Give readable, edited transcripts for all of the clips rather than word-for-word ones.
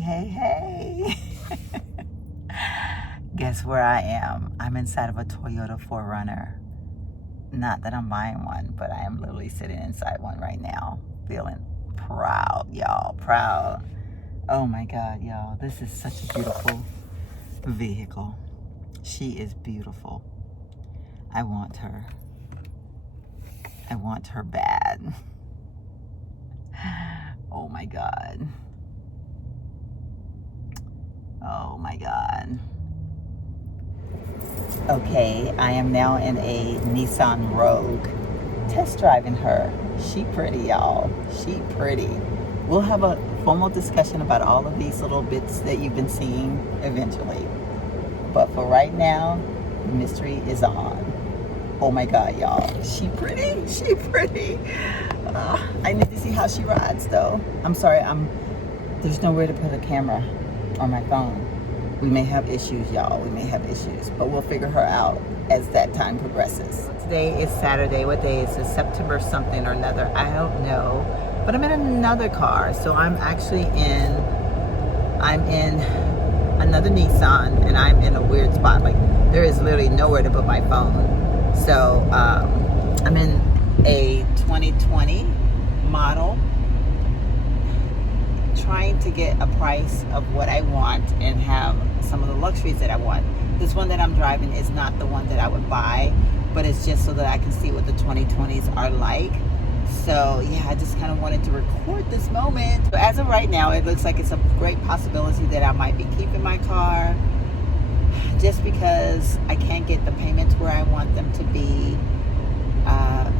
Hey. Guess where I am? I'm inside of a Toyota 4Runner. Not that I'm buying one, but I am literally sitting inside one right now. Feeling proud, y'all. Proud. Oh my God, y'all. This is such a beautiful vehicle. She is beautiful. I want her. I want her bad. Oh my God. Oh my God. Okay, I am now in a Nissan Rogue, test driving her. She pretty, y'all. She pretty. We'll have a formal discussion about all of these little bits that you've been seeing eventually. But for right now, the mystery is on. Oh my God, y'all. She pretty. She pretty. I need to see how she rides, though. I'm sorry, there's nowhere to put a camera on my phone. We may have issues, y'all. We may have issues, but we'll figure her out as that time progresses. Today is Saturday. What day is it? September something or another. I don't know. But I'm in another car. So I'm in another Nissan, and I'm in a weird spot. Like, there is literally nowhere to put my phone. So I'm in a 2020 model, trying to get a price of what I want and have some of the luxuries that I want. This one that I'm driving is not the one that I would buy, but it's just so that I can see what the 2020s are like. So yeah, I just kind of wanted to record this moment. So as of right now, it looks like it's a great possibility that I might be keeping my car, just because I can't get the payments where I want them to be.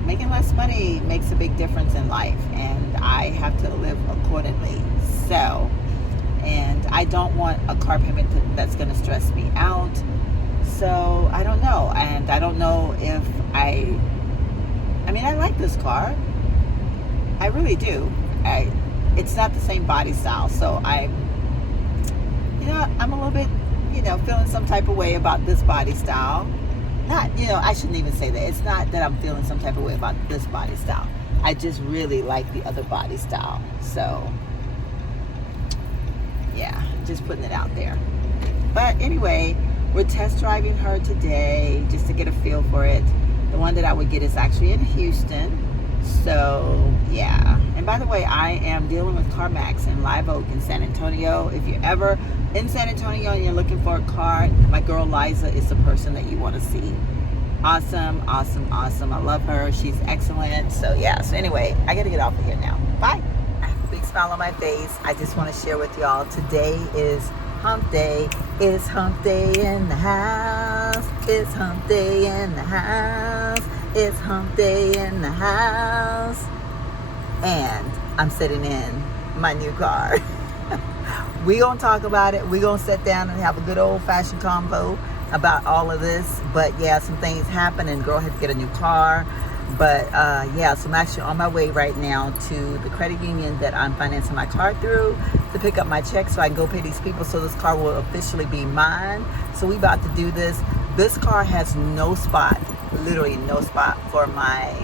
Making less money makes a big difference in life, and I have to live accordingly. So, and I don't want a car payment that's going to stress me out. So I don't know, and I don't know if I mean, I like this car. I really do. It's not the same body style, so I'm a little bit, feeling some type of way about this body style. Not, I shouldn't even say that. It's not that I'm feeling some type of way about this body style. I just really like the other body style. So, yeah, just putting it out there. But anyway, we're test driving her today just to get a feel for it. The one that I would get is actually in Houston. So, yeah. And by the way, I am dealing with CarMax in Live Oak in San Antonio. If you're ever in San Antonio and you're looking for a car, my girl Liza is the person that you want to see. Awesome. I love her. She's excellent. So, yeah. So, anyway, I got to get off of here now. Bye. I have a big smile on my face. I just want to share with y'all. Today is Hump Day. It's Hump Day in the house. It's Hump Day in the house. It's Hump Day in the house. And I'm sitting in my new car. We gonna talk about it. We gonna sit down and have a good old-fashioned convo about all of this. But yeah, some things happen, and girl had to get a new car. But yeah, so I'm actually on my way right now to the credit union that I'm financing my car through to pick up my check so I can go pay these people, so this car will officially be mine. So we about to do this. This car has no spot, literally no spot for my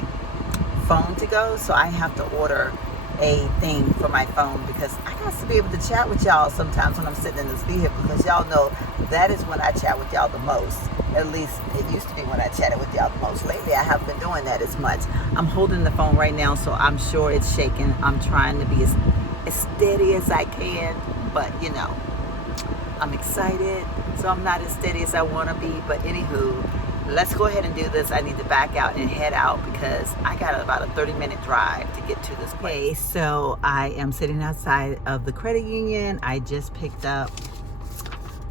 phone to go. So I have to order a thing for my phone, because I got to be able to chat with y'all sometimes when I'm sitting in this vehicle, because y'all know that is when I chat with y'all the most. At least it used to be when I chatted with y'all the most. Lately I haven't been doing that as much. I'm holding the phone right now, so I'm sure it's shaking. I'm trying to be as steady as I can, but I'm excited, so I'm not as steady as I want to be. But anywho, let's go ahead and do this. I need to back out and head out because I got about a 30-minute drive to get to this place. Okay, so I am sitting outside of the credit union. I just picked up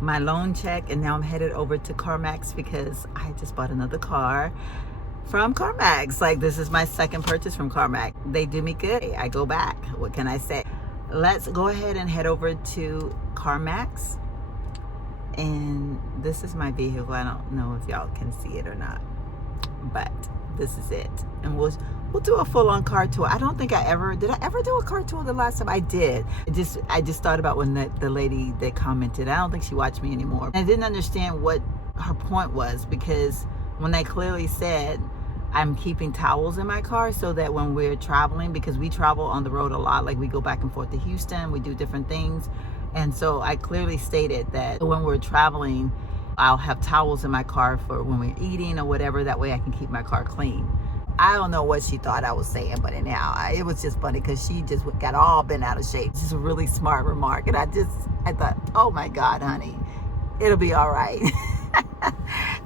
my loan check, and now I'm headed over to CarMax because I just bought another car from CarMax. Like, this is my second purchase from CarMax. They do me good. I go back. What can I say? Let's go ahead and head over to CarMax. And this is my vehicle. I don't know if y'all can see it or not, but this is it. And we'll do a full-on car tour. I don't think did I ever do a car tour the last time? I did. I just thought about when the lady that commented, I don't think she watched me anymore. And I didn't understand what her point was, because when they clearly said I'm keeping towels in my car so that when we're traveling, because we travel on the road a lot, like we go back and forth to Houston, we do different things, And so I clearly stated that when we're traveling, I'll have towels in my car for when we're eating or whatever. That way I can keep my car clean. I don't know what she thought I was saying, but anyhow, it was just funny because she just got all bent out of shape. It's just a really smart remark. And I thought, oh my God, honey, it'll be all right.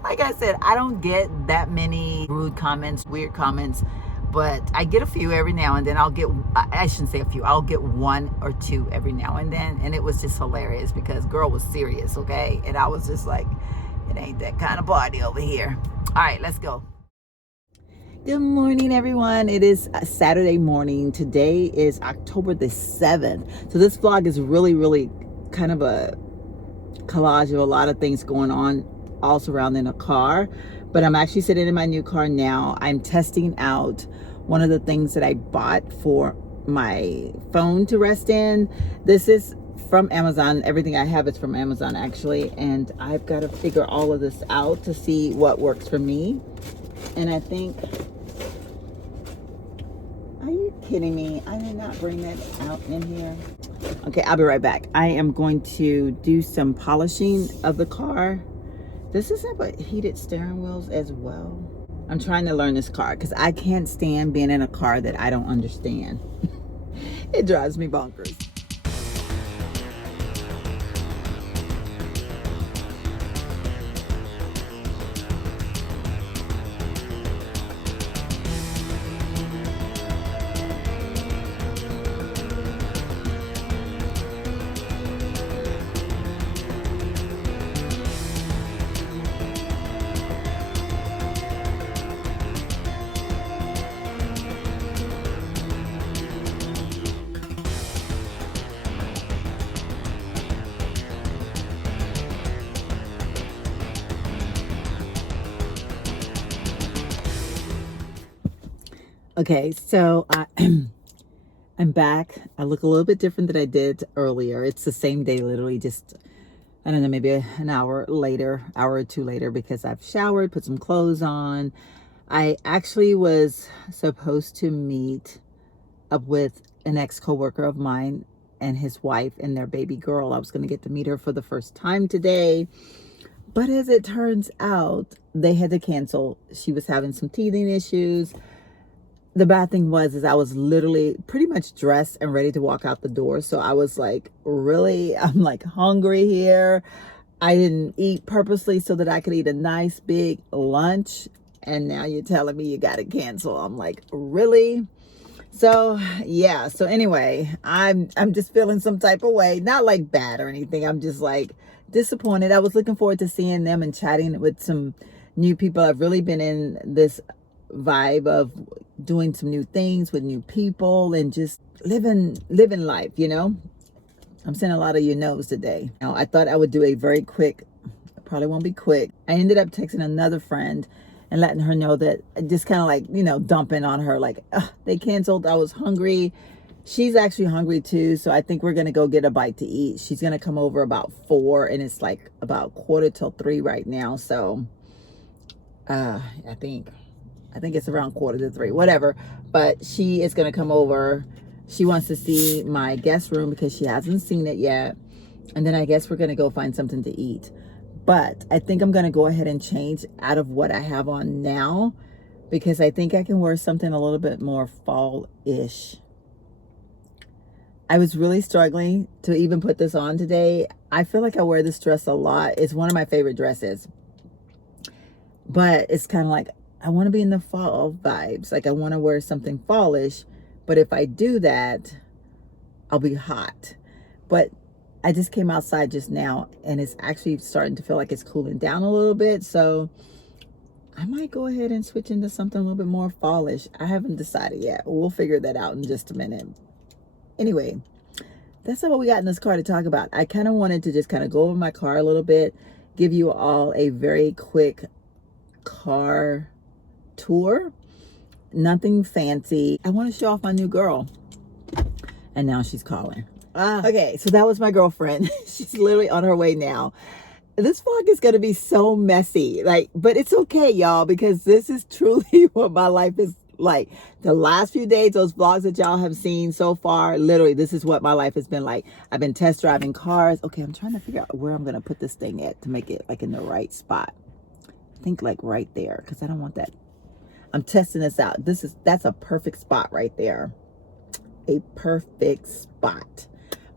Like I said, I don't get that many rude comments, weird comments, but I get a few every now and then. I shouldn't say a few, I'll get one or two every now and then. And it was just hilarious because girl was serious, okay? And I was just like, it ain't that kind of party over here. All right, let's go. Good morning, everyone. It is Saturday morning. Today is October the 7th. So this vlog is really kind of a collage of a lot of things going on all surrounding a car. But I'm actually sitting in my new car now. I'm testing out one of the things that I bought for my phone to rest in. This is from Amazon. Everything I have is from Amazon, actually. And I've got to figure all of this out to see what works for me. And I think... Are you kidding me? I did not bring that out in here. Okay, I'll be right back. I am going to do some polishing of the car. Does this have heated steering wheels as well? I'm trying to learn this car because I can't stand being in a car that I don't understand. It drives me bonkers. Okay, so I'm back. I look a little bit different than I did earlier. It's the same day, literally just, I don't know, maybe an hour or two later, because I've showered, put some clothes on. I actually was supposed to meet up with an ex-coworker of mine and his wife and their baby girl. I was going to get to meet her for the first time today. But as it turns out, they had to cancel. She was having some teething issues. The bad thing is I was literally pretty much dressed and ready to walk out the door. So I was like, really? I'm like hungry here. I didn't eat purposely so that I could eat a nice big lunch. And now you're telling me you got to cancel. I'm like, really? So yeah. So anyway, I'm just feeling some type of way. Not like bad or anything. I'm just like disappointed. I was looking forward to seeing them and chatting with some new people. I've really been in this vibe of doing some new things with new people and just living life, you know. I'm saying a lot of you knows today. Now, I thought I would do a very quick, probably won't be quick. I ended up texting another friend and letting her know that, just kind of like, you know, dumping on her like, they canceled. I was hungry. She's actually hungry too. So I think we're going to go get a bite to eat. She's going to come over about 4 and it's like about 2:45 right now. So I think it's around 2:45, whatever. But she is going to come over. She wants to see my guest room because she hasn't seen it yet. And then I guess we're going to go find something to eat. But I think I'm going to go ahead and change out of what I have on now, because I think I can wear something a little bit more fall-ish. I was really struggling to even put this on today. I feel like I wear this dress a lot. It's one of my favorite dresses. But it's kind of like, I want to be in the fall vibes. Like I want to wear something fallish, but if I do that, I'll be hot. But I just came outside just now and it's actually starting to feel like it's cooling down a little bit. So I might go ahead and switch into something a little bit more fallish. I haven't decided yet. We'll figure that out in just a minute. Anyway, that's not what we got in this car to talk about. I kind of wanted to just kind of go over my car a little bit, give you all a very quick car tour. Nothing fancy. I want to show off my new girl. And now she's calling. Okay, so that was my girlfriend. She's literally on her way now. This vlog is going to be so messy, but it's okay, y'all, because this is truly what my life is Like the last few days, those vlogs that y'all have seen so far, literally, this is what my life has been like. I've been test driving cars. Okay, I'm trying to figure out where I'm going to put this thing at to make it like in the right spot. I think like right there, because I don't want that. I'm testing this out. That's a perfect spot right there. A perfect spot.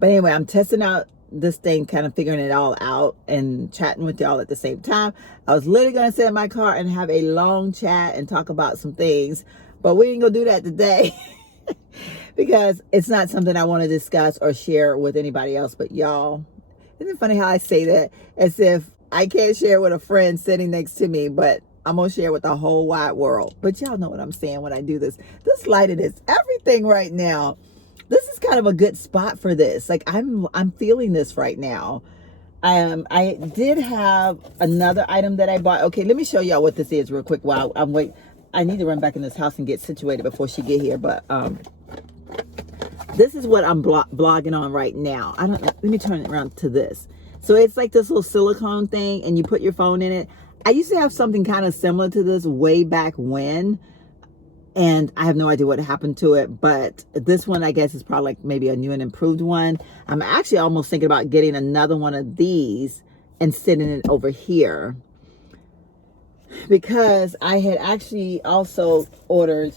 But anyway, I'm testing out this thing, kind of figuring it all out and chatting with y'all at the same time. I was literally going to sit in my car and have a long chat and talk about some things, but we ain't gonna do that today because it's not something I want to discuss or share with anybody else but y'all. Isn't it funny how I say that as if I can't share with a friend sitting next to me, but I'm gonna share with the whole wide world? But y'all know what I'm saying when I do this. This lighting is everything right now. This is kind of a good spot for this. Like I'm feeling this right now. I did have another item that I bought. Okay, let me show y'all what this is real quick while I'm waiting. I need to run back in this house and get situated before she get here. But this is what I'm blogging on right now. Let me turn it around to this. So it's like this little silicone thing, and you put your phone in it. I used to have something kind of similar to this way back when, and I have no idea what happened to it, but this one, I guess, is probably like maybe a new and improved one. I'm actually almost thinking about getting another one of these and sitting it over here, because I had actually also ordered,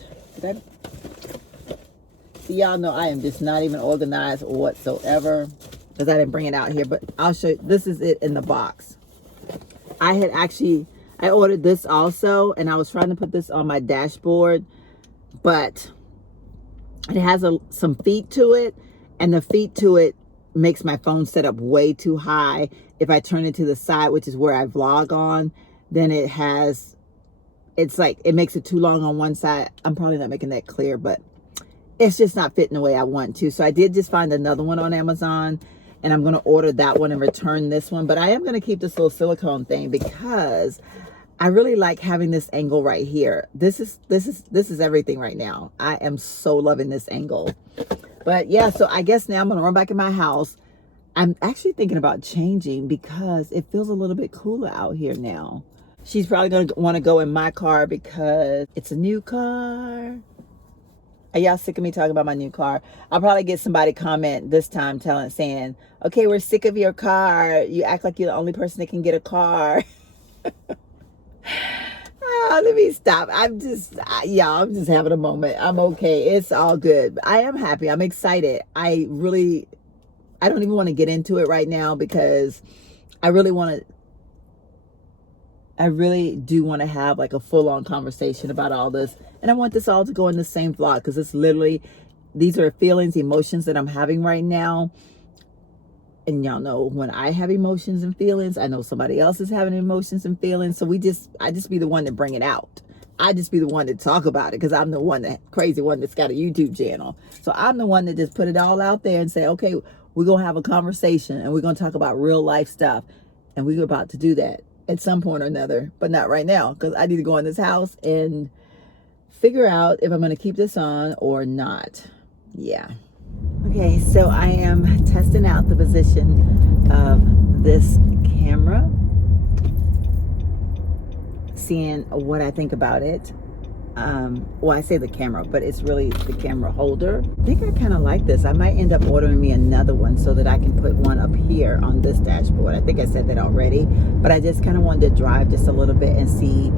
see, y'all know I am just not even organized whatsoever because I didn't bring it out here, but I'll show you. This is it in the box. I ordered this also, and I was trying to put this on my dashboard, but it has some feet to it, and the feet to it makes my phone set up way too high. If I turn it to the side, which is where I vlog on, then it's like it makes it too long on one side. I'm probably not making that clear, but it's just not fitting the way I want to. So I did just find another one on Amazon, and I'm going to order that one and return this one. But I am going to keep this little silicone thing because I really like having this angle right here. This is everything right now. I am so loving this angle. But yeah, so I guess now I'm going to run back in my house. I'm actually thinking about changing because it feels a little bit cooler out here now. She's probably going to want to go in my car because it's a new car. Are y'all sick of me talking about my new car? I'll probably get somebody comment this time saying, okay, we're sick of your car. You act like you're the only person that can get a car. Oh, let me stop. I'm just having a moment. I'm okay. It's all good. I am happy. I'm excited. I don't even want to get into it right now because I really do want to have like a full-on conversation about all this. And I want this all to go in the same vlog because it's literally, these are feelings, emotions that I'm having right now. And y'all know when I have emotions and feelings, I know somebody else is having emotions and feelings. So I just be the one to bring it out. I just be the one to talk about it because I'm the crazy one that's got a YouTube channel. So I'm the one that just put it all out there and say, okay, we're going to have a conversation and we're going to talk about real life stuff. And we're about to do that at some point or another, but not right now because I need to go in this house and figure out if I'm going to keep this on or not. Yeah. Okay, so I am testing out the position of this camera, seeing what I think about it. Well, I say the camera, but it's really the camera holder. I think I kind of like this. I might end up ordering me another one so that I can put one up here on this dashboard. I think I said that already, but I just kind of wanted to drive just a little bit and see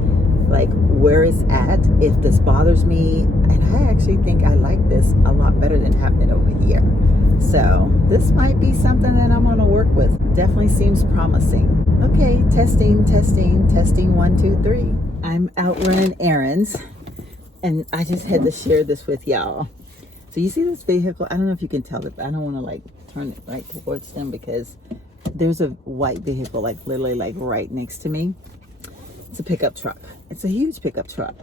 like where it's at, if this bothers me. And I actually think I like this a lot better than having it over here. So this might be something that I'm going to work with. Definitely seems promising. Okay, testing 1 2 3. I'm out running errands and I just had to share this with y'all. So you see this vehicle? I don't know if you can tell it, but I don't want to like turn it right towards them because there's a white vehicle like literally like right next to me. It's a pickup truck. It's a huge pickup truck.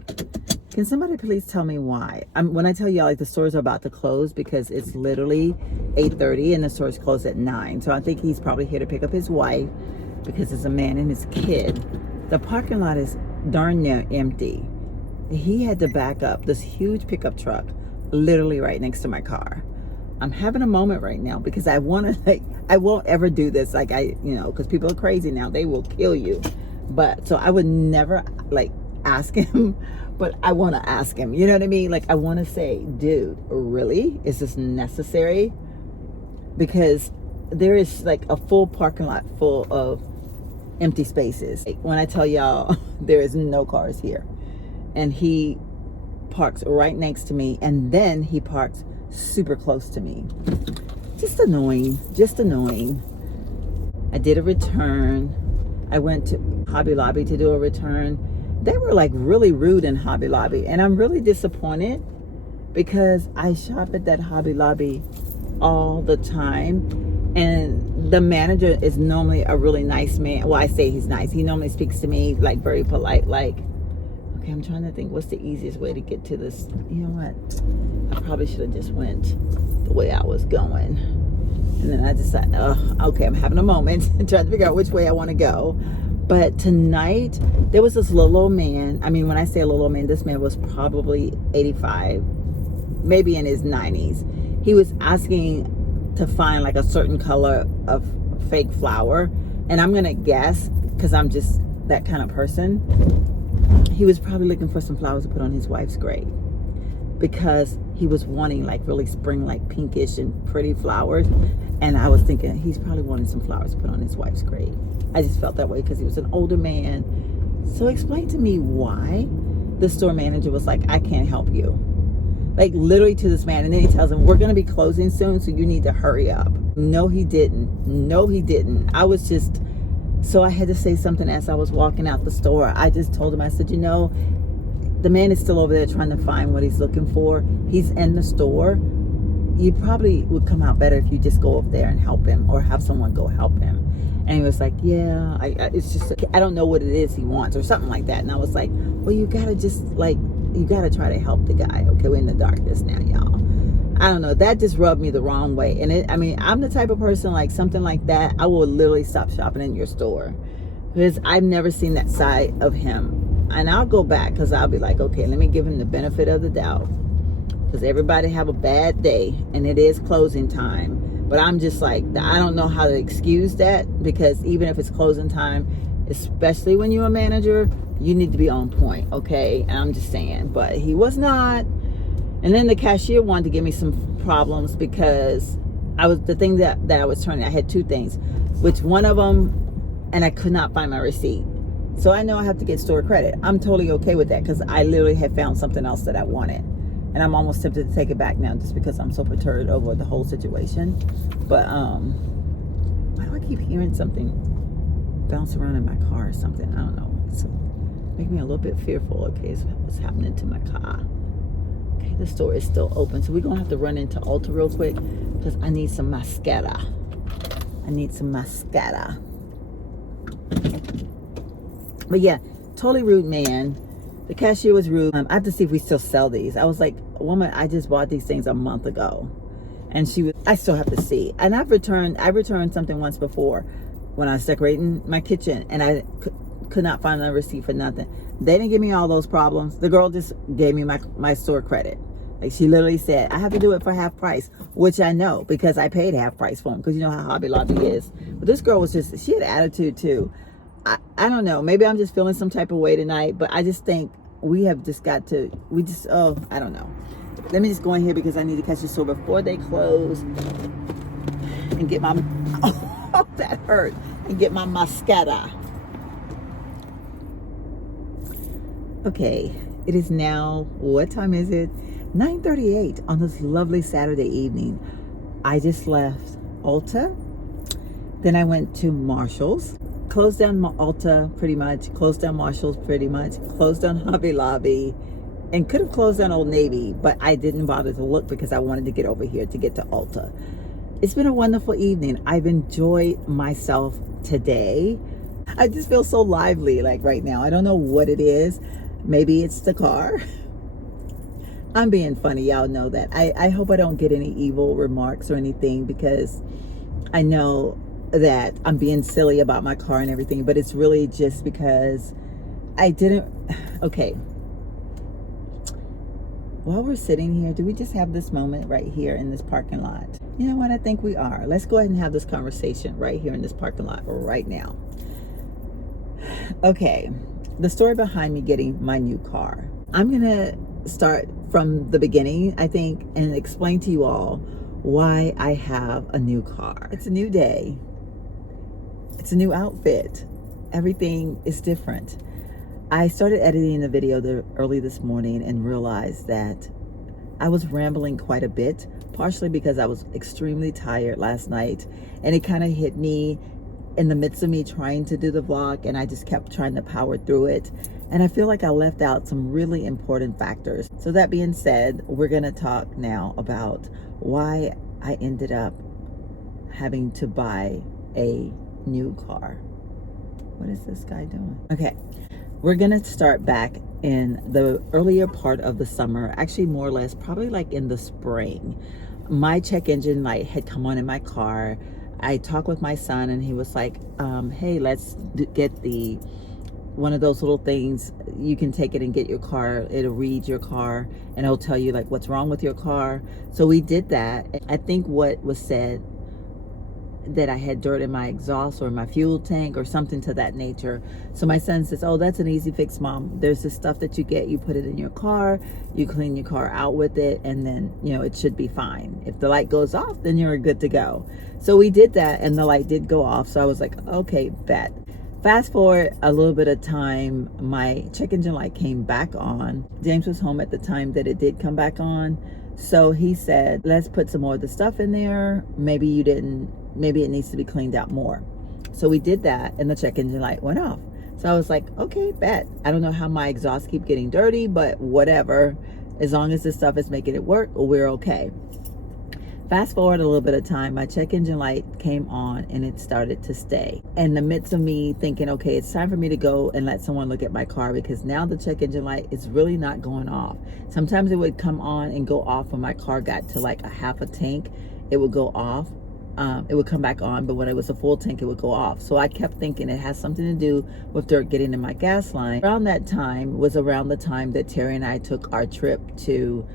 Can somebody please tell me why? When I tell y'all like the stores are about to close because it's literally 8:30 and the stores close at 9. So I think he's probably here to pick up his wife because it's a man and his kid. The parking lot is darn near empty. He had to back up this huge pickup truck literally right next to my car. I'm having a moment right now because I want to I won't ever do this because people are crazy now. They will kill you. But so I would never like ask him but I want to ask him, you know what I mean? Like, I want to say, dude, really? Is this necessary? Because there is like a full parking lot full of empty spaces. When I tell y'all, there is no cars here. And he parks right next to me, and then he parks super close to me. Just annoying, just annoying. I did a return. I went to Hobby Lobby to do a return. They were like really rude in Hobby Lobby, and I'm really disappointed because I shop at that Hobby Lobby all the time, and the manager is normally a really nice man. Well, I say he's nice. He normally speaks to me like very polite, like, okay, I'm trying to think what's the easiest way to get to this. You know what? I probably should have just went the way I was going. And then I decided, okay, I'm having a moment and trying to figure out which way I want to go. But tonight, there was this little old man. I mean, when I say a little old man, this man was probably 85, maybe in his 90s. He was asking to find like a certain color of fake flower. And I'm going to guess, because I'm just that kind of person, he was probably looking for some flowers to put on his wife's grave, because he was wanting like really spring, like pinkish and pretty flowers. And I was thinking he's probably wanting some flowers to put on his wife's grave. I just felt that way because he was an older man. So explain to me why the store manager was like, I can't help you. Like literally to this man. And then he tells him, we're going to be closing soon, so you need to hurry up. No, he didn't. No, he didn't. I was just, so I had to say something as I was walking out the store. I just told him, I said, you know, the man is still over there trying to find what he's looking for. He's in the store. You probably would come out better if you just go up there and help him, or have someone go help him. And he was like, yeah, it's just, I don't know what it is he wants, or something like that. And I was like, well, you gotta just like, you gotta try to help the guy. Okay, we're in the darkness now, y'all. I don't know, that just rubbed me the wrong way. And I mean, I'm the type of person, like something like that, I will literally stop shopping in your store, because I've never seen that side of him. And I'll go back, because I'll be like, okay, let me give him the benefit of the doubt, because everybody have a bad day and it is closing time. But I'm just like, I don't know how to excuse that, because even if it's closing time, especially when you're a manager, you need to be on point, okay? And I'm just saying, but he was not. And then the cashier wanted to give me some problems, because the thing that I was turning, I had two things, which one of them, and I could not find my receipt. So I know I have to get store credit. I'm totally okay with that, because I literally had found something else that I wanted. And I'm almost tempted to take it back now, just because I'm so perturbed over the whole situation. But why do I keep hearing something bounce around in my car or something? I don't know. It's making me a little bit fearful. Okay, so what's happening to my car? Okay, the store is still open, so we're gonna have to run into Ulta real quick, because I need some mascara. I need some mascara. But yeah, totally rude man. The cashier was rude. I have to see if we still sell these. I was like, woman, I just bought these things a month ago. And she was, I still have to see. And I returned something once before when I was decorating my kitchen, and I could not find a receipt for nothing. They didn't give me all those problems. The girl just gave me my store credit. Like, she literally said, I have to do it for half price, which I know, because I paid half price for them, because you know how Hobby Lobby is. But this girl was just, she had attitude too. I don't know, maybe I'm just feeling some type of way tonight, but I just think we have just got to, I don't know. Let me just go in here, because I need to catch the store before they close and get my, oh, that hurt, and get my mascara. Okay, it is now, what time is it? 9:38 on this lovely Saturday evening. I just left Ulta. Then I went to Marshall's. Closed down Ulta pretty much, closed down Marshall's pretty much, closed down Hobby Lobby, and could have closed down Old Navy, but I didn't bother to look, because I wanted to get over here to get to Ulta. It's been a wonderful evening. I've enjoyed myself today. I just feel so lively, like right now. I don't know what it is. Maybe it's the car. I'm being funny, y'all know that. I hope I don't get any evil remarks or anything, because I know that I'm being silly about my car and everything, but it's really just because I didn't, okay. While we're sitting here, do we just have this moment right here in this parking lot? You know what, I think we are. Let's go ahead and have this conversation right here in this parking lot right now. Okay, the story behind me getting my new car. I'm gonna start from the beginning, I think, and explain to you all why I have a new car. It's a new day. It's a new outfit. Everything is different. I started editing the video early this morning and realized that I was rambling quite a bit, partially because I was extremely tired last night, and it kind of hit me in the midst of me trying to do the vlog, and I just kept trying to power through it. And I feel like I left out some really important factors. So that being said, we're gonna talk now about why I ended up having to buy a new car. What is this guy doing? Okay, we're gonna start back in the earlier part of the summer, actually more or less probably like in the spring. My check engine light had come on in my car. I talked with my son and he was like, hey, let's get one of those little things. You can take it and get your car. It'll read your car and it'll tell you like what's wrong with your car. So we did that. I think what was said that I had dirt in my exhaust or my fuel tank or something to that nature. So my son says, oh, that's an easy fix, Mom. There's this stuff that you get, you put it in your car, you clean your car out with it, and then, you know, it should be fine. If the light goes off, then you're good to go. So we did that and the light did go off. So I was like, okay, bet. Fast forward a little bit of time, my check engine light came back on. James was home at the time that it did come back on. So he said, let's put some more of the stuff in there. Maybe it needs to be cleaned out more. So we did that and the check engine light went off. So I was like, okay, bet. I don't know how my exhaust keep getting dirty, but whatever. As long as this stuff is making it work, we're okay. Fast forward a little bit of time, my check engine light came on and it started to stay. In the midst of me thinking, okay, it's time for me to go and let someone look at my car, because now the check engine light is really not going off. Sometimes it would come on and go off when my car got to like a half a tank. It would go off. It would come back on, but when it was a full tank, it would go off. So I kept thinking it has something to do with dirt getting in my gas line. Around that time was around the time that Terry and I took our trip to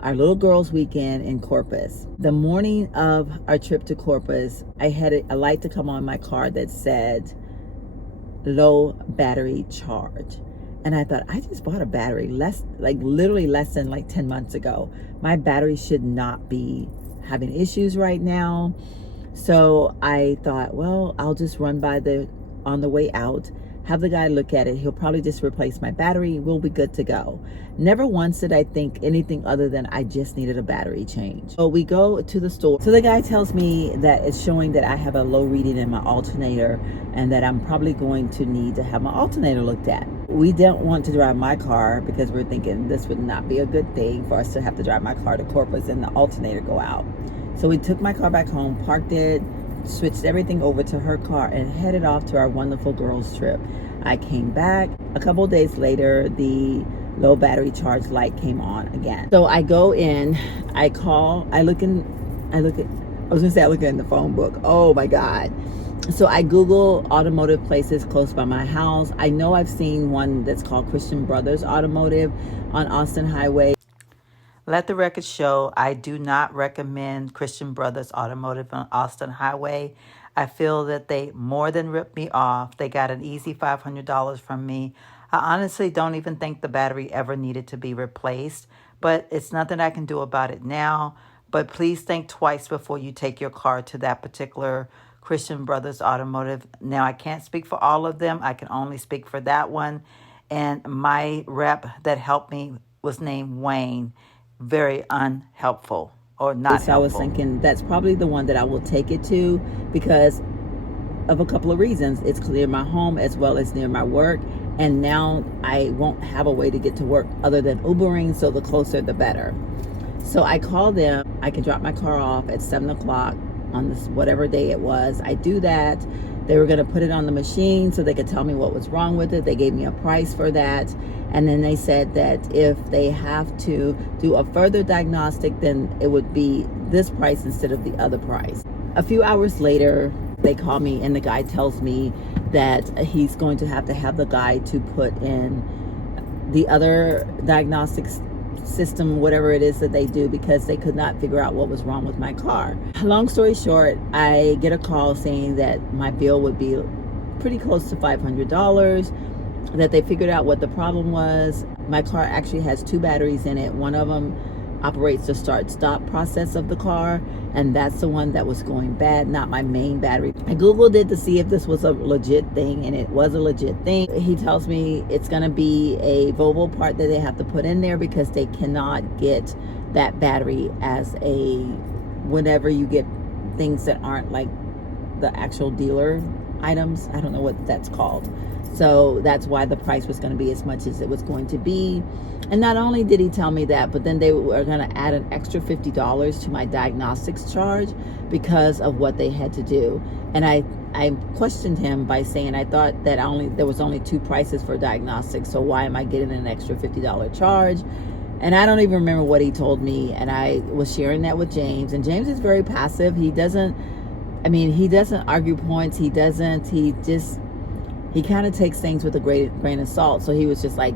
our little girls' weekend in Corpus. The morning of our trip to Corpus, I had a light to come on my car that said low battery charge. And I thought, I just bought a battery literally less than like 10 months ago. My battery should not be having issues right now. So I thought, well, I'll just run by on the way out, have the guy look at it. He'll probably just replace my battery. We'll be good to go. Never once did I think anything other than I just needed a battery change. So we go to the store. So the guy tells me that it's showing that I have a low reading in my alternator and that I'm probably going to need to have my alternator looked at. We don't want to drive my car because we're thinking this would not be a good thing for us to have to drive my car to Corpus and the alternator go out. So we took my car back home, parked it, switched everything over to her car, and headed off to our wonderful girls trip. I came back a couple days later, the low battery charge light came on again. So I go in, I look in the phone book. Oh my God. So I Google automotive places close by my house. I know I've seen one that's called Christian Brothers Automotive on Austin Highway. Let the record show, I do not recommend Christian Brothers Automotive on Austin Highway. I feel that they more than ripped me off. They got an easy $500 from me. I honestly don't even think the battery ever needed to be replaced, but it's nothing I can do about it now. But please think twice before you take your car to that particular Christian Brothers Automotive. Now, I can't speak for all of them. I can only speak for that one. And my rep that helped me was named Wayne. Very unhelpful or not helpful. I was thinking that's probably the one that I will take it to because of a couple of reasons. It's near my home as well as near my work. And now I won't have a way to get to work other than Ubering. So the closer, the better. So I call them. I can drop my car off at 7 o'clock on this whatever day it was. I do that. They were going to put it on the machine so they could tell me what was wrong with it. They gave me a price for that. And then they said that if they have to do a further diagnostic, then it would be this price instead of the other price. A few hours later, they call me and the guy tells me that he's going to have the guy to put in the other diagnostics system, whatever it is that they do, because they could not figure out what was wrong with my car. Long story short, I get a call saying that my bill would be pretty close to $500. that they figured out what the problem was. My car actually has 2 batteries in it. One of them operates the start-stop process of the car, and that's the one that was going bad, not my main battery. I Googled it to see if this was a legit thing, and it was a legit thing. He tells me it's going to be a Volvo part that they have to put in there because they cannot get that battery as a, whenever you get things that aren't like the actual dealer items. I don't know what that's called. So that's why the price was going to be as much as it was going to be. And not only did he tell me that, but then they were going to add an extra $50 to my diagnostics charge because of what they had to do. And I questioned him by saying, I thought that there was only 2 prices for diagnostics, so why am I getting an extra $50 charge? And I don't even remember what he told me. And I was sharing that with James, and James is very passive. He doesn't argue points. He kind of takes things with a grain of salt. So he was just like,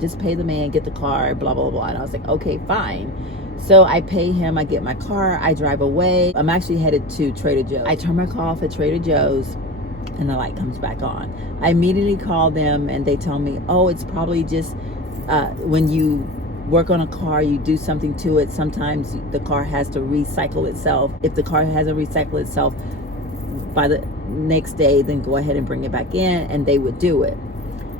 just pay the man, get the car, blah, blah, blah. And I was like, okay, fine. So I pay him, I get my car, I drive away. I'm actually headed to Trader Joe's. I turn my car off at Trader Joe's and the light comes back on. I immediately call them and they tell me, oh, it's probably just when you work on a car, you do something to it. Sometimes the car has to recycle itself. If the car hasn't recycled itself by the next day, then go ahead and bring it back in, and they would do it.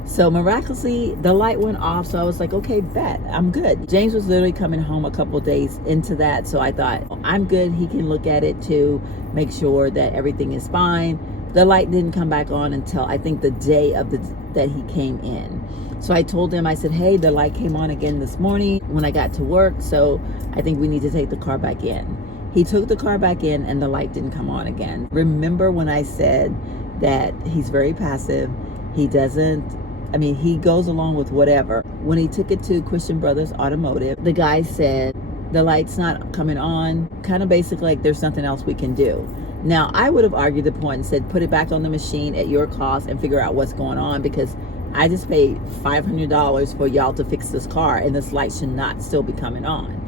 So miraculously the light went off, so I was like, okay, bet, I'm good. James was literally coming home a couple days into that, so I thought, I'm good. He can look at it to make sure that everything is fine. The light didn't come back on until I think the day of that he came in. So I told him, I said, hey, the light came on again this morning when I got to work, so I think we need to take the car back in. He took the car back in and the light didn't come on again. Remember when I said that he's very passive? He goes along with whatever. When he took it to Christian Brothers Automotive, the guy said, the light's not coming on, kind of basically like there's nothing else we can do. Now, I would have argued the point and said, put it back on the machine at your cost and figure out what's going on, because I just paid $500 for y'all to fix this car and this light should not still be coming on.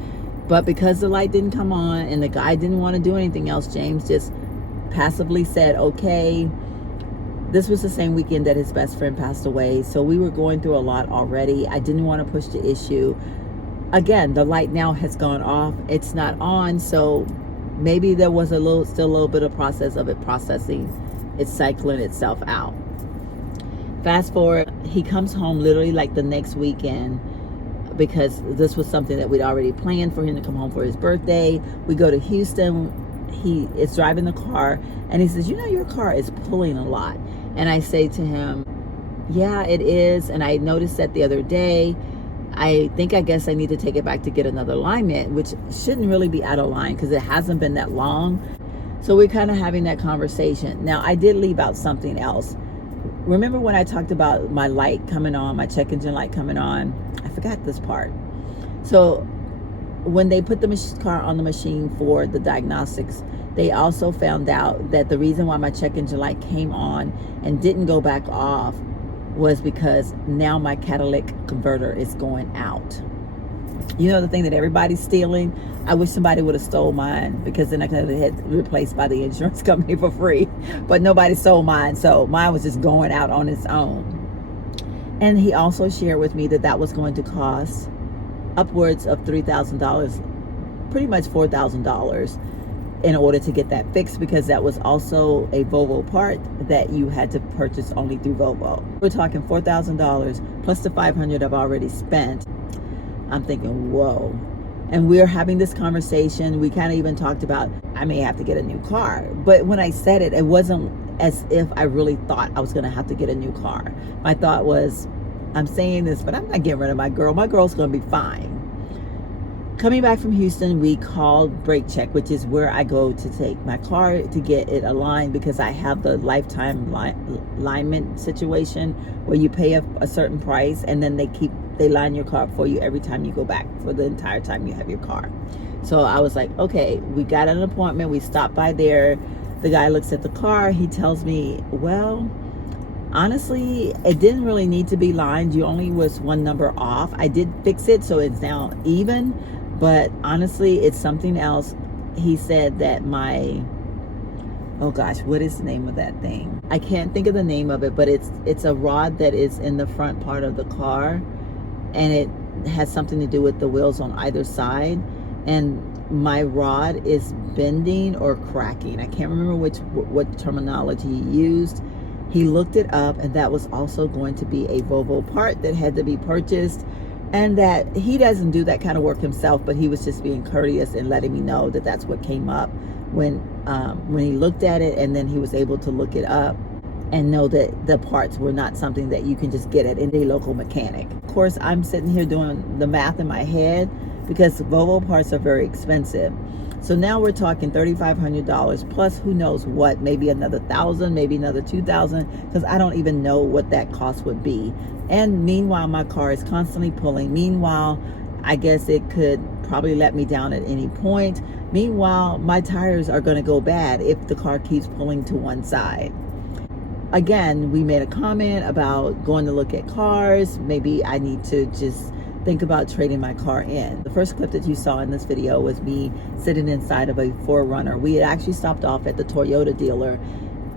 But because the light didn't come on and the guy didn't want to do anything else, James just passively said, okay. This was the same weekend that his best friend passed away, so we were going through a lot already. I didn't want to push the issue. Again, the light now has gone off. It's not on, so maybe there was still a little bit of process of it processing, it's cycling itself out. Fast forward, he comes home literally like the next weekend, because this was something that we'd already planned for him to come home for his birthday. We go to Houston. He is driving the car and he says, your car is pulling a lot. And I say to him, yeah, it is. And I noticed that the other day. I guess I need to take it back to get another alignment, which shouldn't really be out of line because it hasn't been that long. So we're kind of having that conversation. Now, I did leave out something else. Remember when I talked about my light coming on, my check engine light coming on? I forgot this part. So when they put the car on the machine for the diagnostics, they also found out that the reason why my check engine light came on and didn't go back off was because now my catalytic converter is going out. The thing that everybody's stealing? I wish somebody would have stole mine, because then I could have had replaced by the insurance company for free. But nobody stole mine, so mine was just going out on its own. And he also shared with me that was going to cost upwards of $3,000, pretty much $4,000, in order to get that fixed, because that was also a Volvo part that you had to purchase only through Volvo. We're talking $4,000 plus the $500 I've already spent. I'm thinking, whoa. And we're having this conversation. We kind of even talked about, I may have to get a new car. But when I said it, it wasn't as if I really thought I was going to have to get a new car. My thought was, I'm saying this, but I'm not getting rid of my girl. My girl's going to be fine. Coming back from Houston, we called Brake Check, which is where I go to take my car to get it aligned, because I have the lifetime alignment situation where you pay a certain price and then they line your car for you every time you go back for the entire time you have your car. So I was like, okay, we got an appointment. We stopped by there. The guy looks at the car. He tells me, well, honestly, it didn't really need to be lined. You only was one number off. I did fix it, so it's now even. But honestly, it's something else. He said that oh gosh, what is the name of that thing? I can't think of the name of it, but it's a rod that is in the front part of the car, and it has something to do with the wheels on either side, and my rod is bending or cracking. I can't remember what terminology he used. He looked it up, and that was also going to be a Volvo part that had to be purchased, and that he doesn't do that kind of work himself, but he was just being courteous and letting me know that that's what came up when he looked at it, and then he was able to look it up and know that the parts were not something that you can just get at any local mechanic. Of course, I'm sitting here doing the math in my head because Volvo parts are very expensive. So now we're talking $3,500 plus who knows what, maybe another $1,000, maybe another $2,000, because I don't even know what that cost would be. And meanwhile, my car is constantly pulling. Meanwhile, I guess it could probably let me down at any point. Meanwhile, my tires are going to go bad if the car keeps pulling to one side. Again, we made a comment about going to look at cars. Maybe I need to just think about trading my car in. The first clip that you saw in this video was me sitting inside of a 4Runner. We had actually stopped off at the Toyota dealer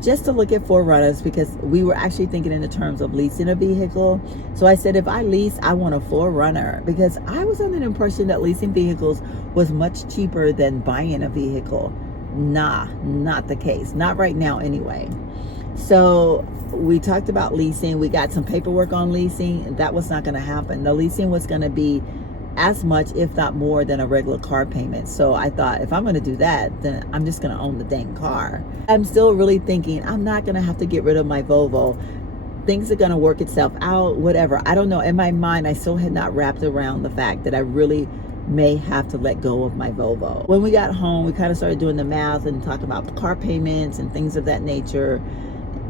just to look at 4Runners because we were actually thinking in the terms of leasing a vehicle. So I said, if I lease, I want a 4Runner, because I was under the impression that leasing vehicles was much cheaper than buying a vehicle. Nah, not the case. Not right now anyway. So we talked about leasing. We got some paperwork on leasing. That was not going to happen. The leasing was going to be as much, if not more, than a regular car payment. So I thought, if I'm going to do that, then I'm just going to own the dang car. I'm still really thinking I'm not going to have to get rid of my Volvo. Things are going to work itself out, whatever. I don't know. In my mind, I still had not wrapped around the fact that I really may have to let go of my Volvo. When we got home, we kind of started doing the math and talking about the car payments and things of that nature.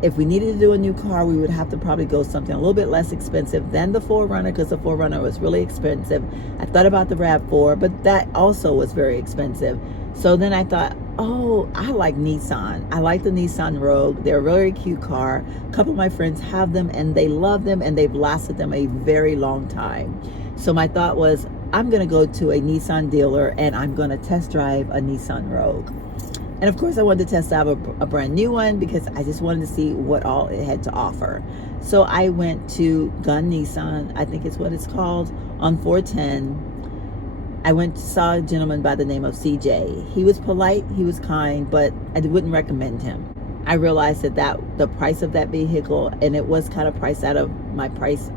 If we needed to do a new car, we would have to probably go something a little bit less expensive than the 4Runner, because the 4Runner was really expensive. I thought about the RAV4, but that also was very expensive. So then I thought, oh, I like Nissan. I like the Nissan Rogue. They're a very cute car. A couple of my friends have them and they love them, and they've lasted them a very long time. So my thought was, I'm going to go to a Nissan dealer and I'm going to test drive a Nissan Rogue. And of course, I wanted to test out a brand new one because I just wanted to see what all it had to offer. So I went to Gun Nissan, I think it's what it's called, on 410. I went to saw a gentleman by the name of CJ. He was polite, he was kind, but I wouldn't recommend him. I realized that the price of that vehicle, and it was kind of priced out of my price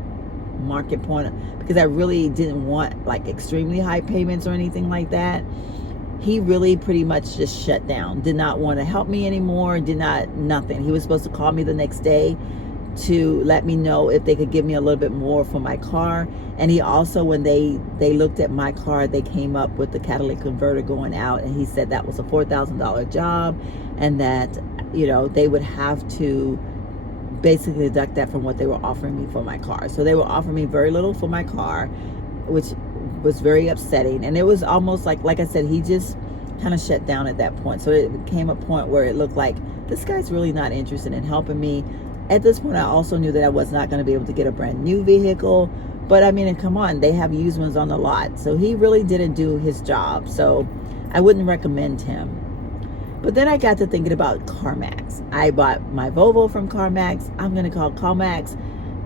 market point, because I really didn't want like extremely high payments or anything like that. He really pretty much just shut down, did not want to help me anymore, nothing. He was supposed to call me the next day to let me know if they could give me a little bit more for my car. And he also, when they looked at my car, they came up with the catalytic converter going out, and he said that was a $4,000 job, and that, you know, they would have to basically deduct that from what they were offering me for my car. So they were offering me very little for my car, which was very upsetting. And it was almost like I said, he just kind of shut down at that point. So it became a point where it looked like this guy's really not interested in helping me. At this point, I also knew that I was not going to be able to get a brand new vehicle. But I mean, come on, they have used ones on the lot. So he really didn't do his job. So I wouldn't recommend him. But then I got to thinking about CarMax. I bought my Volvo from CarMax. I'm going to call CarMax.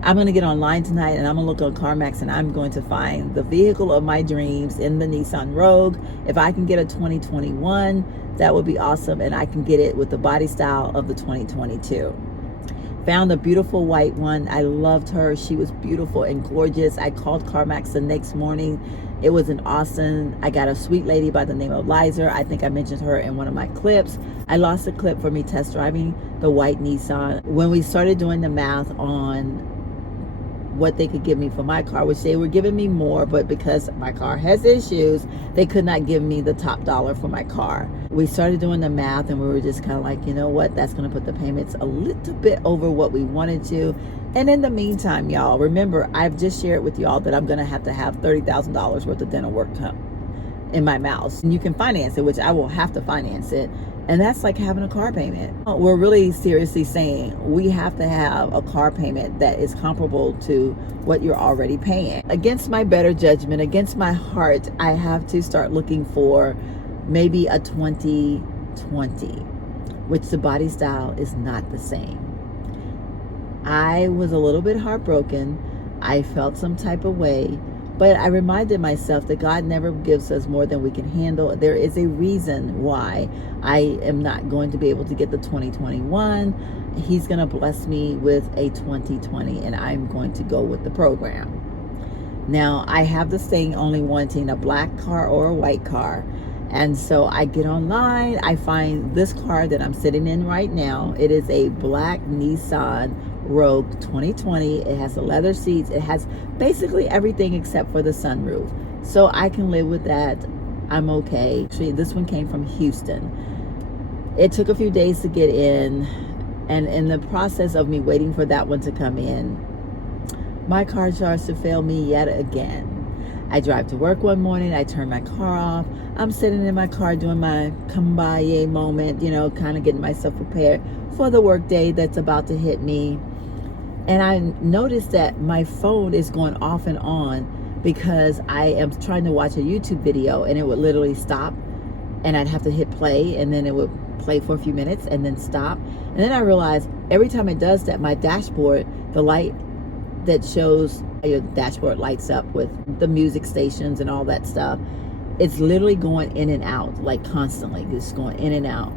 I'm going to get online tonight and I'm going to look on CarMax, and I'm going to find the vehicle of my dreams in the Nissan Rogue. If I can get a 2021, that would be awesome. And I can get it with the body style of the 2022. Found a beautiful white one. I loved her. She was beautiful and gorgeous. I called CarMax the next morning. It was an Austin. I got a sweet lady by the name of Liza. I think I mentioned her in one of my clips. I lost a clip for me test driving the white Nissan. When we started doing the math on what they could give me for my car, which they were giving me more, but because my car has issues, they could not give me the top dollar for my car. We started doing the math and we were just kind of like, you know what, that's going to put the payments a little bit over what we wanted to. And in the meantime, y'all, remember, I've just shared with y'all that I'm going to have $30,000 worth of dental work in my mouth. And you can finance it, which I will have to finance it. And that's like having a car payment. We're really seriously saying we have to have a car payment that is comparable to what you're already paying. Against my better judgment, against my heart, I have to start looking for maybe a 2020. which the body style is not the same. I was a little bit heartbroken. I felt some type of way, but I reminded myself that God never gives us more than we can handle. There is a reason why I am not going to be able to get the 2021. He's going to bless me with a 2020, and I'm going to go with the program. Now, I have this thing only wanting a black car or a white car. And so I get online, I find this car that I'm sitting in right now. It is a black Nissan Rogue 2020. It has the leather seats. It has basically everything except for the sunroof. So I can live with that. I'm okay. Actually, this one came from Houston. It took a few days to get in. And in the process of me waiting for that one to come in, my car starts to fail me yet again. I drive to work one morning, I turn my car off. I'm sitting in my car doing my kumbaya moment, kind of getting myself prepared for the work day that's about to hit me. And I noticed that my phone is going off and on because I am trying to watch a YouTube video, and it would literally stop, and I'd have to hit play, and then it would play for a few minutes and then stop. And then I realized every time it does that, my dashboard, the light that shows your dashboard lights up with the music stations and all that stuff, it's literally going in and out, like constantly, just going in and out.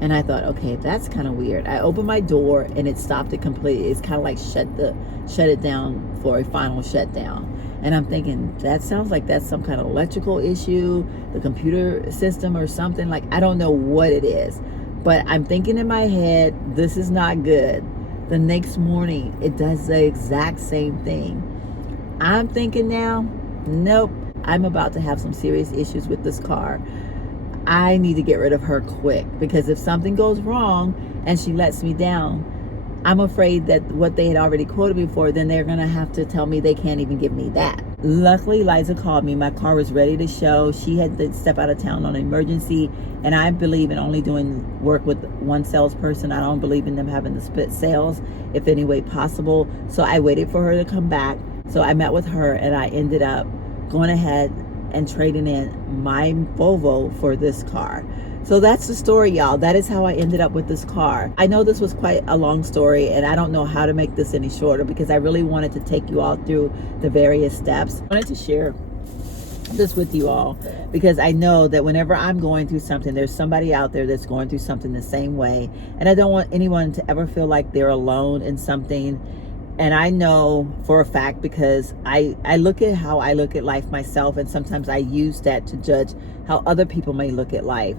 And I thought, okay, that's kind of weird. I opened my door and it stopped it completely. It's kind of like shut it down for a final shutdown. And I'm thinking, that sounds like that's some kind of electrical issue, the computer system or something. Like, I don't know what it is, but I'm thinking in my head, this is not good. The next morning, it does the exact same thing. I'm thinking now, nope, I'm about to have some serious issues with this car. I need to get rid of her quick, because if something goes wrong and she lets me down, I'm afraid that what they had already quoted me for, then they're going to have to tell me they can't even give me that. Luckily, Liza called me. My car was ready to show. She had to step out of town on an emergency, and I believe in only doing work with one salesperson. I don't believe in them having to split sales if any way possible. So I waited for her to come back. So I met with her, and I ended up going ahead and trading in my Volvo for this car. So that's the story, y'all. That is how I ended up with this car. I know this was quite a long story, and I don't know how to make this any shorter, because I really wanted to take you all through the various steps. I wanted to share this with you all because I know that whenever I'm going through something, there's somebody out there that's going through something the same way, and I don't want anyone to ever feel like they're alone in something. And I know for a fact, because I look at how I look at life myself, and sometimes I use that to judge how other people may look at life.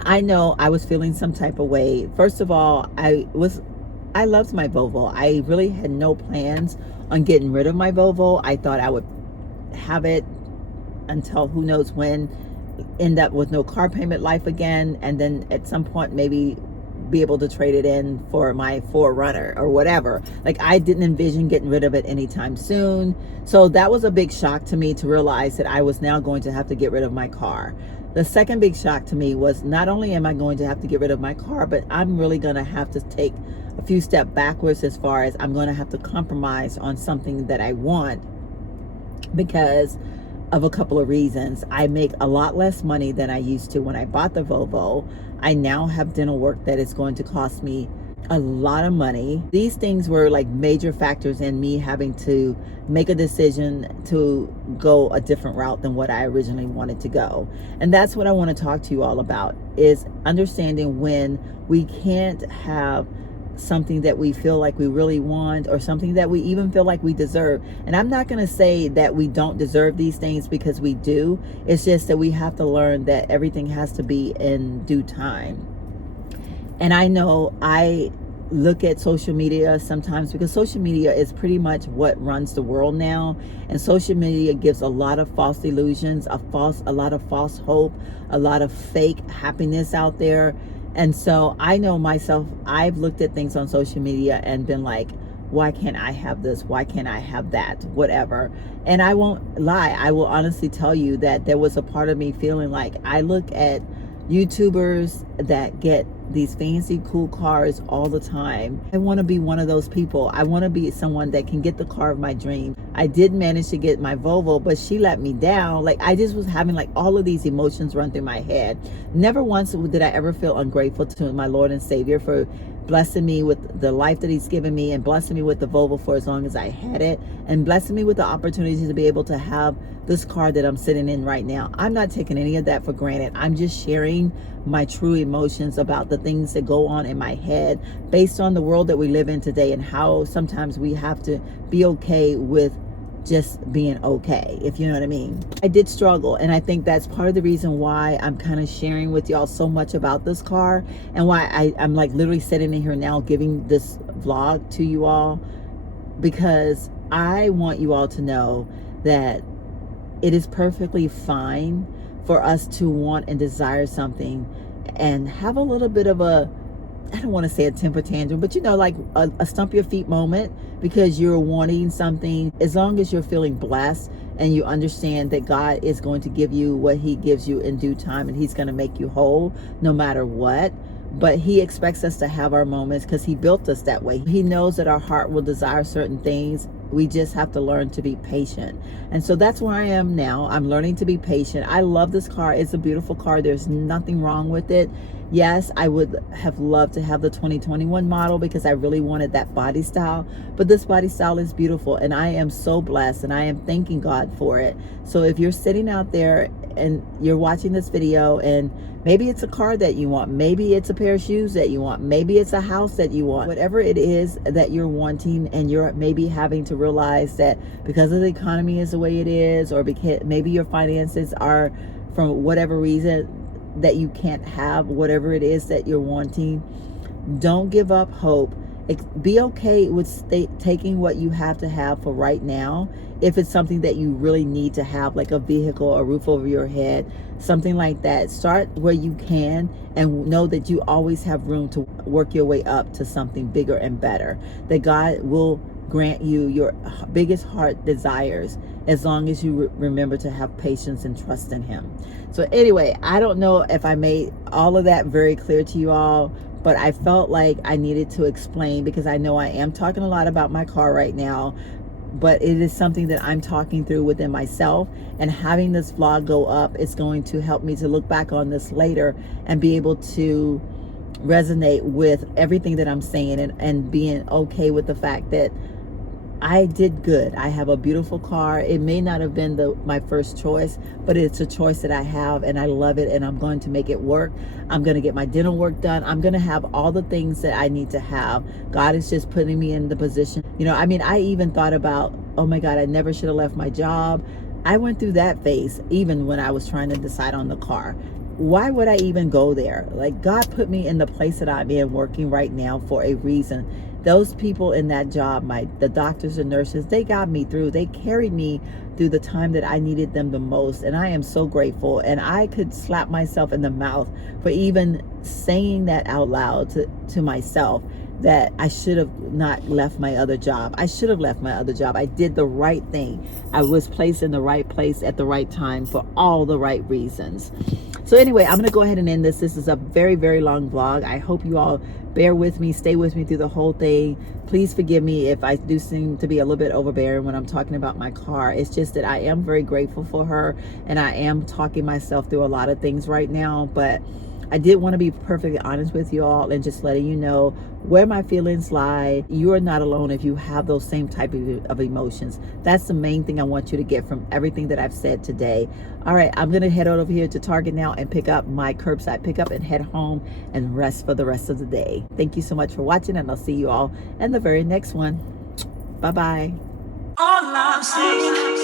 I know I was feeling some type of way. First of all, I loved my Volvo. I really had no plans on getting rid of my Volvo. I thought I would have it until who knows when, end up with no car payment life again, and then at some point maybe be able to trade it in for my 4Runner or whatever. Like, I didn't envision getting rid of it anytime soon. So that was a big shock to me, to realize that I was now going to have to get rid of my car. The second big shock to me was, not only am I going to have to get rid of my car, but I'm really going to have to take a few steps backwards, as far as I'm going to have to compromise on something that I want, because of a couple of reasons. I make a lot less money than I used to when I bought the Volvo. I now have dental work that is going to cost me a lot of money. These things were like major factors in me having to make a decision to go a different route than what I originally wanted to go. And that's what I want to talk to you all about, is understanding when we can't have something that we feel like we really want, or something that we even feel like we deserve. And I'm not going to say that we don't deserve these things, because we do. It's just that we have to learn that everything has to be in due time. And I know I look at social media sometimes, because social media is pretty much what runs the world now. And social media gives a lot of false illusions, a lot of false hope, a lot of fake happiness out there. And so I know myself, I've looked at things on social media and been like, why can't I have this? Why can't I have that? Whatever. And I won't lie. I will honestly tell you that there was a part of me feeling like, I look at YouTubers that get these fancy cool cars all the time. I want to be one of those people. I want to be someone that can get the car of my dream. I did manage to get my Volvo, but she let me down. Like, I just was having like all of these emotions run through my head. Never once did I ever feel ungrateful to my Lord and Savior for blessing me with the life that he's given me, and blessing me with the Volvo for as long as I had it, and blessing me with the opportunity to be able to have this car that I'm sitting in right now. I'm not taking any of that for granted. I'm just sharing my true emotions about the things that go on in my head based on the world that we live in today, and how sometimes we have to be okay with just being okay, if you know what I mean. I did struggle, and I think that's part of the reason why I'm kind of sharing with y'all so much about this car, and why I'm like literally sitting in here now giving this vlog to you all, because I want you all to know that it is perfectly fine for us to want and desire something and have a little bit of a, I don't want to say a temper tantrum, but you know, like a stump your feet moment because you're wanting something. As long as you're feeling blessed and you understand that God is going to give you what he gives you in due time, and he's going to make you whole no matter what. But he expects us to have our moments because he built us that way. He knows that our heart will desire certain things. We just have to learn to be patient. And so that's where I am now. I'm learning to be patient. I love this car. It's a beautiful car. There's nothing wrong with it. Yes, I would have loved to have the 2021 model because I really wanted that body style. But this body style is beautiful, and I am so blessed, and I am thanking God for it. So if you're sitting out there and you're watching this video, and maybe it's a car that you want, maybe it's a pair of shoes that you want, maybe it's a house that you want, whatever it is that you're wanting, and you're maybe having to realize that because of the economy is the way it is, or because maybe your finances are, from whatever reason, that you can't have whatever it is that you're wanting, don't give up hope. Be okay with taking what you have to have for right now. If it's something that you really need to have, like a vehicle, a roof over your head, something like that, start where you can, and know that you always have room to work your way up to something bigger and better. That God will grant you your biggest heart desires, as long as you remember to have patience and trust in him. So anyway, I don't know if I made all of that very clear to you all, but I felt like I needed to explain, because I know I am talking a lot about my car right now, but it is something that I'm talking through within myself, and having this vlog go up is going to help me to look back on this later and be able to resonate with everything that I'm saying, and being okay with the fact that I did good. I have a beautiful car. It may not have been my first choice, but it's a choice that I have, and I love it, and I'm going to make it work. I'm going to get my dental work done. I'm going to have all the things that I need to have. God is just putting me in the position. You know, I mean, I even thought about, oh my God, I never should have left my job. I went through that phase even when I was trying to decide on the car. Why would I even go there? Like, God put me in the place that I'm in working right now for a reason. Those people in that job, the doctors and nurses, they got me through. They carried me through the time that I needed them the most. And I am so grateful. And I could slap myself in the mouth for even saying that out loud to myself, that I should have not left my other job. I should have left my other job. I did the right thing. I was placed in the right place at the right time for all the right reasons. So anyway, I'm going to go ahead and end this. This is a very, very long vlog. I hope you all bear with me, stay with me through the whole thing. Please forgive me if I do seem to be a little bit overbearing when I'm talking about my car. It's just that I am very grateful for her, and I am talking myself through a lot of things right now, but I did want to be perfectly honest with you all and just letting you know where my feelings lie. You are not alone if you have those same type of emotions. That's the main thing I want you to get from everything that I've said today. All right, I'm going to head over here to Target now and pick up my curbside pickup and head home and rest for the rest of the day. Thank you so much for watching, and I'll see you all in the very next one. Bye-bye. All I'm saying